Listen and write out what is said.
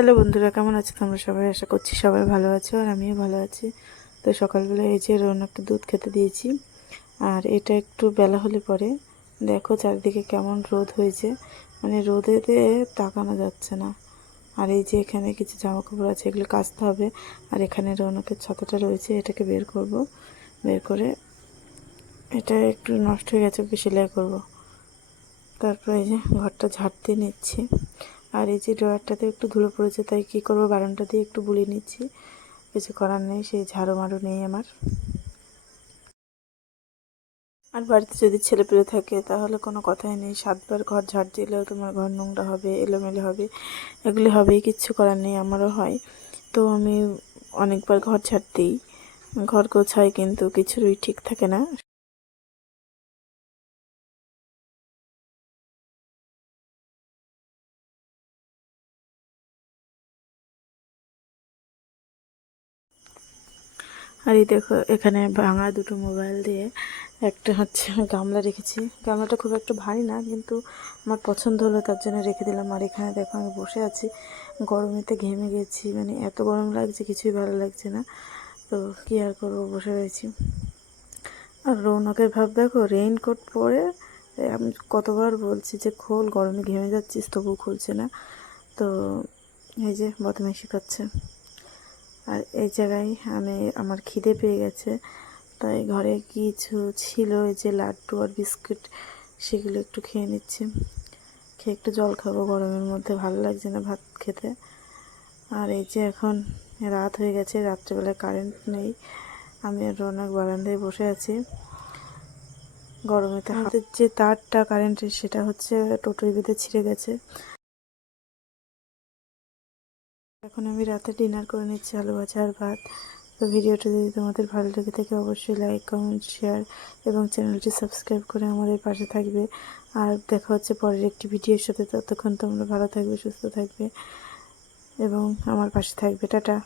Hello বন্ধুরা, কেমন আছো তোমরা সবাই? আশা করছি সবাই ভালো আছো আর আমিও ভালো আছি। তো সকালবেলা এই যে রৌনককে দুধ খেতে দিয়েছি। আর এটা একটু বেলা হলে পরে দেখো চারিদিকে কেমন রোদ হয়েছে, মানে রোদেতে তাকানো যাচ্ছে না। আর এই যে এখানে কিছু জামা কাপড় আছে, এগুলো কাচতে হবে। আর এখানে রৌনকের ছাতাটা রয়েছে, এটাকে বের করব। বের করে এটা একটু নষ্ট হয়ে গেছে, ওকে সেলাই করব। তারপরে এই যে ঘরটা ঝাড় দিয়ে নিচ্ছি। আর এই যে ড্রয়ারটাতে একটু ধুলো পড়েছে, তাই কী করবো, বারান্দা দিয়ে একটু বুলিয়ে নিচ্ছি। কিছু করার নেই, সেই ঝাড়ু মারু নেই আমার। আর বাড়িতে যদি ছেলেপেলে থাকে তাহলে কোনো কথাই নেই, 7বার ঘর ঝাড় দিলেও তোমার ঘর নোংরা হবে, এলোমেলো হবে, এগুলি হবেই, কিচ্ছু করার নেই। আমারও হয়, তো আমি অনেকবার ঘর ঝাড় দিই, ঘর গোছাই, কিন্তু কিছুই ঠিক থাকে না। আর এই দেখো এখানে ভাঙা দুটো মোবাইল দিয়ে একটা হচ্ছে গামলা রেখেছি। গামলাটা খুব একটা ভারী না, কিন্তু আমার পছন্দ হলো তার জন্য রেখে দিলাম। আর এখানে দেখো আমি বসে আছি, গরমেতে ঘেমে গেছি, মানে এত গরম লাগছে, কিছুই ভালো লাগছে না। তো কী আর করবো, বসে রয়েছি। আর রৌনকের ভাব দেখো, রেইনকোট পরে, আমি কতবার বলছি যে খোল, গরমে ঘেমে যাচ্ছিস, তবু খুলছে না। তো এই যে বদমাইশি করছে। আর এই জায়গায় আমার খিদে পেয়ে গেছে, তাই ঘরে কিছু ছিল, এই যে লাড্ডু আর বিস্কুট, সেগুলো একটু খেয়ে নিচ্ছি। খেয়ে একটু জল খাবো, গরমের মধ্যে ভালো লাগছে না ভাত খেতে। আর এই যে এখন রাত হয়ে গেছে, রাত্রেবেলায় কারেন্ট নেই, আমি আর রৌনক বারান্দায় বসে আছি। গরমেতে আমাদের যে তারটা কারেন্টের, সেটা হচ্ছে টোটোয় বেঁধে ছিঁড়ে গেছে। এখন আমি রাতে ডিনার করে নিচ্ছি, আলু ভাজা আর ভাত। তো ভিডিওটা যদি তোমাদের ভালো লেগে থাকে অবশ্যই লাইক, কমেন্ট, শেয়ার এবং চ্যানেলটি সাবস্ক্রাইব করে আমাদের পাশে থাকবে। আর দেখা হচ্ছে পরের একটি ভিডিওর সাথে। ততক্ষণ তোমরা ভালো থাকবে, সুস্থ থাকবে এবং আমার পাশে থাকবে। টাটা।